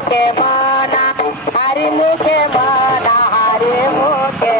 মুখে মানা হারি মুখে মানা হারি মুখে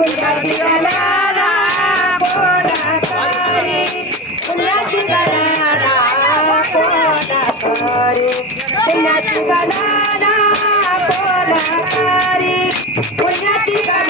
Punya tiga nana, punya tiga nana, punya tiga nana.